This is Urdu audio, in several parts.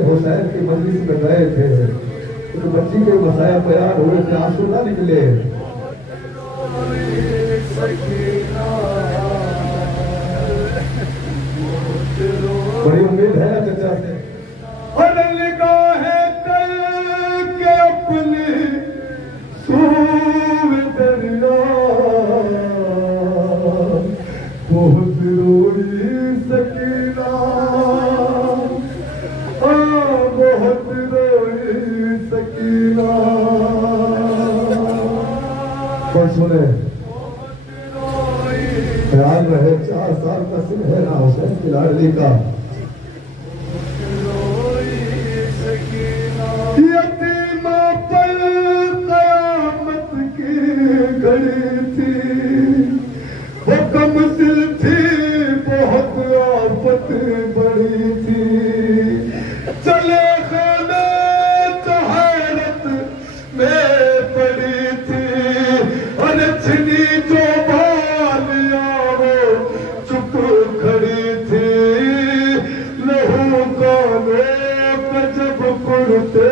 کہ حسین کی مجلس میں گئے تھے تو بچی کے مسائل بیان ہوئے تھے، آنسو نہ نکلے. بڑی امید ہے نا چچا سے. بدل نگاہ ہے کل کے اپنی سوئے دریا، بہت روئی سکینہ، بہت روئی سکینہ. اور سنیں خیال رہے 4 سال کا سن ہے نا حسین کی لاڈلی کا. یتیمہ پر قیامت کی گھڑی تھی، وہ کم دل تھی، بہت آفت بڑی تھی. چلے خانے تو حیرت میں پڑی تھی، اور چھنی جو بالیاں وہ چپ کھڑی تھی. لہو کانوں پہ جب کرتے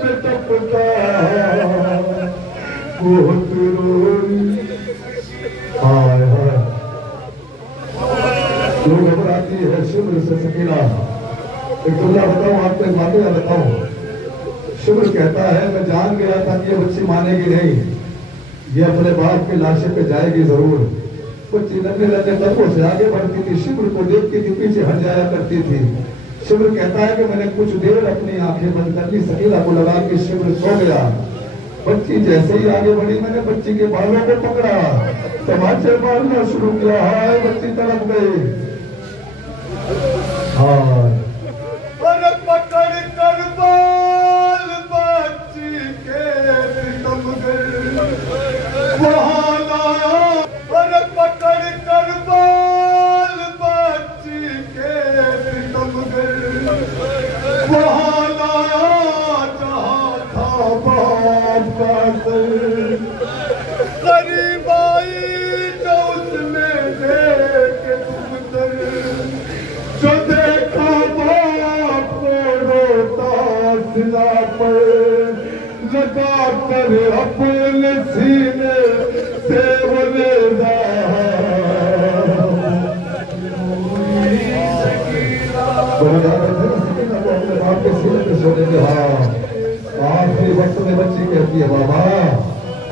پہ ٹپکا، بہت روئی. ہائے ہائے جو گھبراتی ہے شمر سے سکینہ. ایک جملہ بتاؤں آپ کو، ایک واقعہ بتاؤں. شمر کہتا ہے میں جان گیا تھا کہ یہ بچی مانے گی نہیں، یہ اپنے باپ کے لاشے پہ جائے گی ضرور. بچی لمبے لمبے قدموں سے آگے بڑھتی تھی، شمر کو دیکھتی تھی، پیچھے ہٹ جایا کرتی تھی. شمر کہتا ہے کہ میں نے کچھ دیر اپنی آنکھیں بند کر لی، سکینہ کو لگا کہ شمر سو گیا. بچی جیسے ہی آگے بڑھی میں نے بچی کے بالوں کو پکڑا، تماچے مارنا شروع کیا. ہائے بچی تڑپ گئی. ہائے پکڑ کر بال بچی کے دم گئے وہاں لایا. پکڑ کر بال بچی کے دم گئے وہاں لایا جہاں تھا باپ کا سر. قریب آئی جو اس میں دیکھ تم در، جو دیکھا باپ کو روتا سلا پر، لگا کر اپنے سینے سے وہ لیزا. اپنے باپ کے سینے پہ سونے کے. ہاں آخری وقت میں بچی کہتی ہے بابا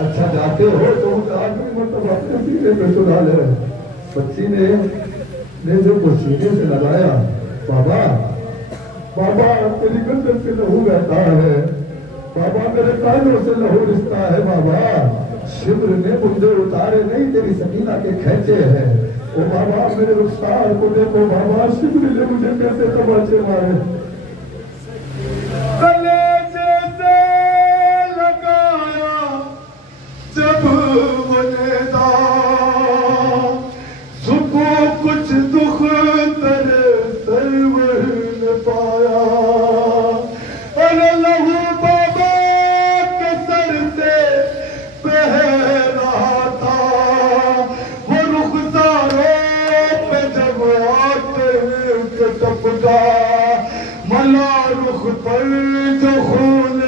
اچھا جاتے ہو تو آخری مرتبہ اپنے سینے پہ سنا لے. بچی نے نیزے کو سینے سے لگایا. بابا بابا تیری گردن سے لہو بہتا ہے، بابا میرے کانوں سے لہو رستا ہے. بابا شمر نے مجھے اتارے نہیں، تیری سکینہ کے کھینچے ہیں. او بابا میرے رخسار کو دیکھو بابا، شمر نے مجھے کیسے تماچے مارے. کلیجے سے لگایا جب ولیدہ، سکو کچھ دکھ تیرے سرور نے پایا. ارے لہو بابا کے سر سے بہ رہا تھا، وہ رخساروں پہ جب آتے کے ٹپکا. ملا رخ پر جو خون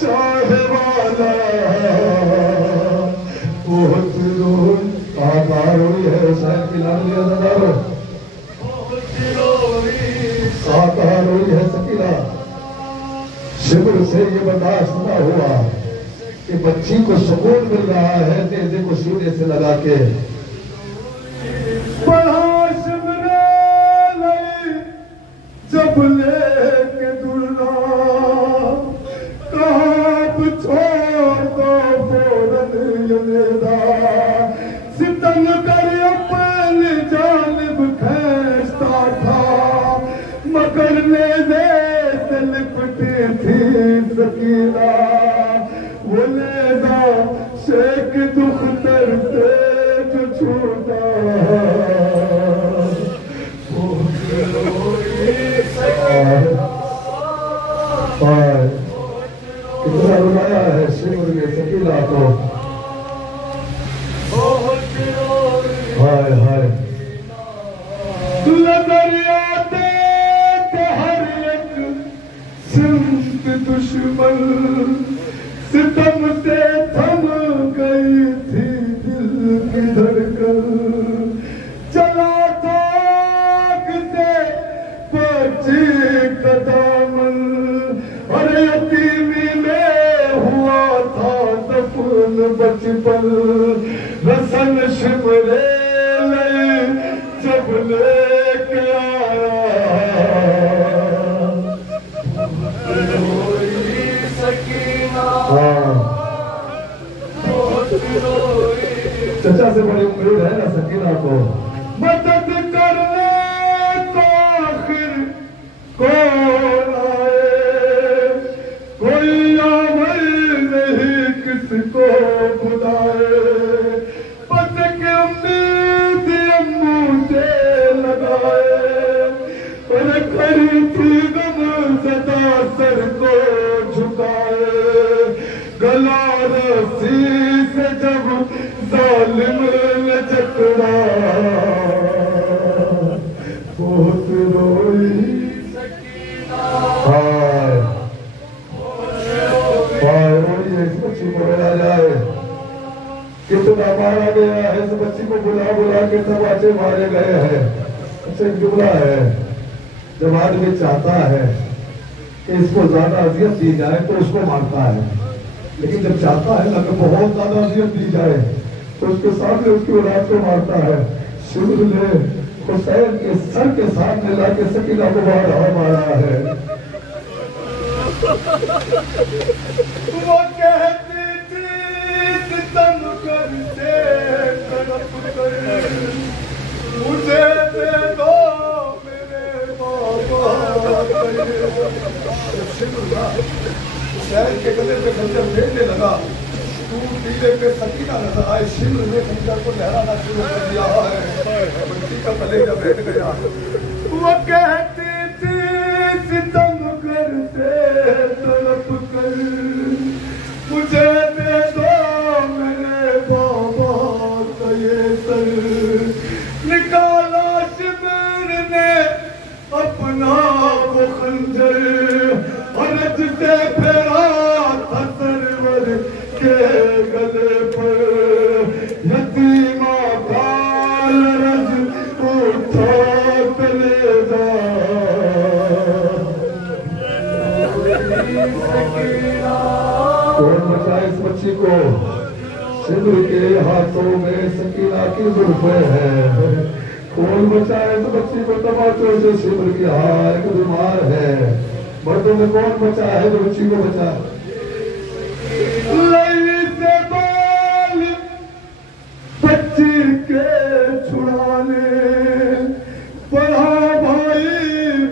شاہ والا، بہت روئی. کہاں روئی ہے حسین کی لاڈلی ازادار، کہاں روئی ہے سکینہ. شمر سے یہ برداشت نہ ہوا کہ بچی کو سکون مل رہا ہے نیزے کو سینے سے لگا کے. بڑھا شمر لئی جب لے کے دلنا، کہاں چھوڑ دو فوراً یہ میرا. ستم کر اپنی جانب کھینچتا تھا، مگر نیزے سے لپٹی تھی سکینہ. وہ نیزہ شیک دختر سے جو چھوٹا. کتنا رلایا ہے شمر نے سکینہ کو. ہائے ہائے نظر آتے تو ہر ایک سمت دشمن ستم سے تھم گئی تھی دل کی دھڑکن چلا تاک سے بچی کا دامن اور یتیمی میں ہوا تھا دفن بچپن رسن شمرے لئے جب لے کے آیا چچا سے بڑی امید ہے نا سکینہ کو مدد کرنے کو آخر کون آئے کوئی عمل نہیں کس کو بلائے بس کہ امید امو سے لگائے اور کھڑی تھی غم زدہ سر کو جھکائے گلا رسی سے جب ظالم نے جکڑا بہت روئی سکینہ ہائے روئی اس بچی کو بلا جائے کتنا مارا گیا ہے اس بچی کو بلا بلا کے تماچے مارے گئے ہیں اچھا ایک جملہ ہے جب آدمی چاہتا ہے کہ اس کو زیادہ اذیت دی جائے تو اس کو مارتا ہے لیکن جب چاہتا ہے نا کہ بہت زیادہ اذیت دی جائے تو اس کے سامنے اس کی اولاد کو مارتا ہے شروع نے حسین کے سر کے سامنے لا کے سکینہ کو مارا ہے وہ کہتی تھی ستم کرتے تڑپ کر مجھے دے دو میرے بابا حسین کے گلے پہ خنجر پھیرنے لگا تو دیلے پہ سکینہ نظر آئے شمر نے خنجر کو لہرانا شروع کر دیا ہے بچی کا کلیجہ بیٹھ گیا وہ کہتی تھی ستم کرتے تڑپ کر مجھے دے دو میرے بابا کا یہ سر نکالا شمر نے اپنا وہ خنجر عرض سے پھیرا تھا سرور کے گلے پر یتیمہ کال رج اٹھا پلے جا کون بچائے اس بچی کو شمر کے ہاتھوں میں سکینہ کی زلفیں ہیں کون بچائے اس بچی کو تماچوں سے شمر کی ایک بیمار ہے مردوں میں کون بچا ہے جو بچی کو بچا لئی سے بال بچی کے چھڑانے پڑھا بھائی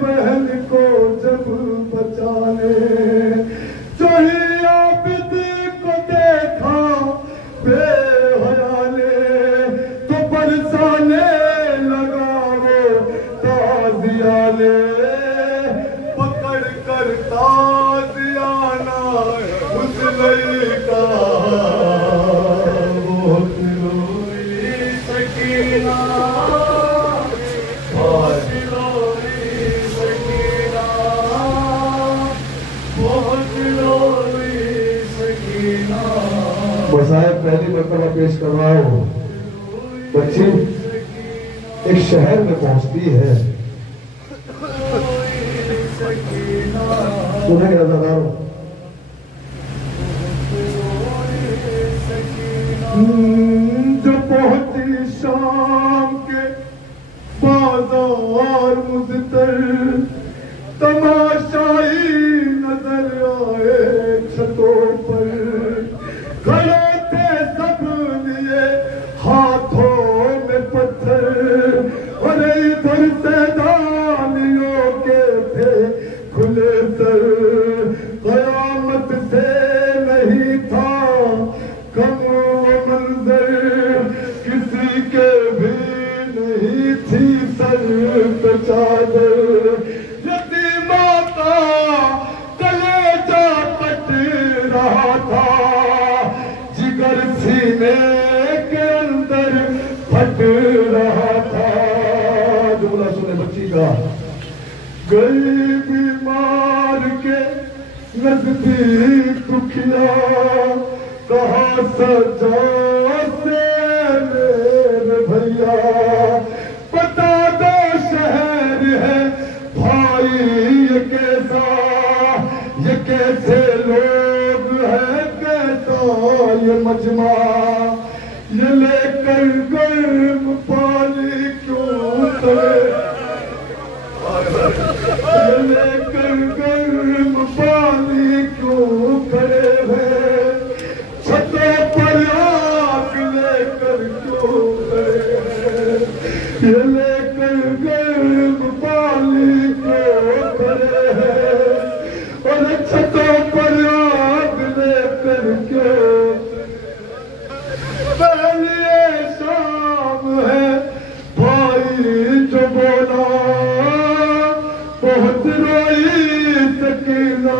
بہن کو جب بچانے چوہی عابد کو دیکھا بے حیا نے تو برسانے لگا وہ تازیانے تازیانہ اس لئیکا بہت روئی سکینہ بہت روئی سکینہ بہت روئی سکینہ مسائب پہلی مرتبہ پیش کر رہا ہوں بچی ایک شہر میں پہنچتی ہے سنیں گے رضاداروں جو پہنچی شام کے بازار مزتر تماشائی نظر آئے چھتوں پر کھڑے تھے سب لیے ہاتھوں میں پتھر اور ادھر سے دانیوں کے تھے کھلے سر قیامت سے نہیں تھا کم و منظر کے نزدیک دکھیا کہا سجا سے میرے بھیا بتا دو شہر ہے بھائی یہ کیسے لوگ ہیں کیسا یہ مجمع یہ لے کر گرم پانی کیوں کرے یہ لے کر گرم پانی کیوں کرے ہے چھتوں پر آگ لے کر کیوں کرے ہے یہ لے کر گرم پانی کیوں کرے ہے اور چھتوں پر آگ لے کر کیوں پہلی شام ہے بھائی جو بولا بہت روئی سکینہ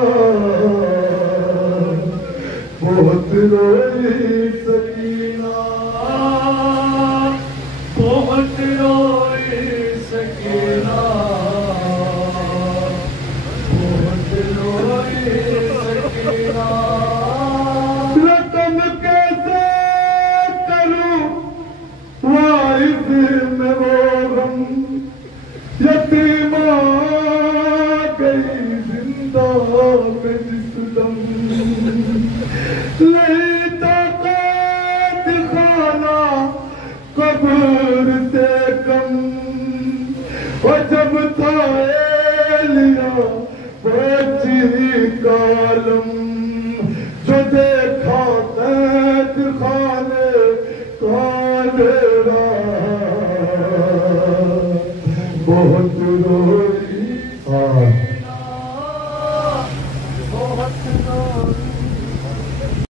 بہت روئی سکینہ بہت روئی سکینہ بہت روئی سکینہ رقم کیسے کروں وائد میں وہ غم یتیمہ گئی زندہ میں جس دم نہیں طاقت خانہ قبر سے کم اور جب تھا ایلیا بچی کالم جو دیکھا قید خانے کا ڈیرا بہت رو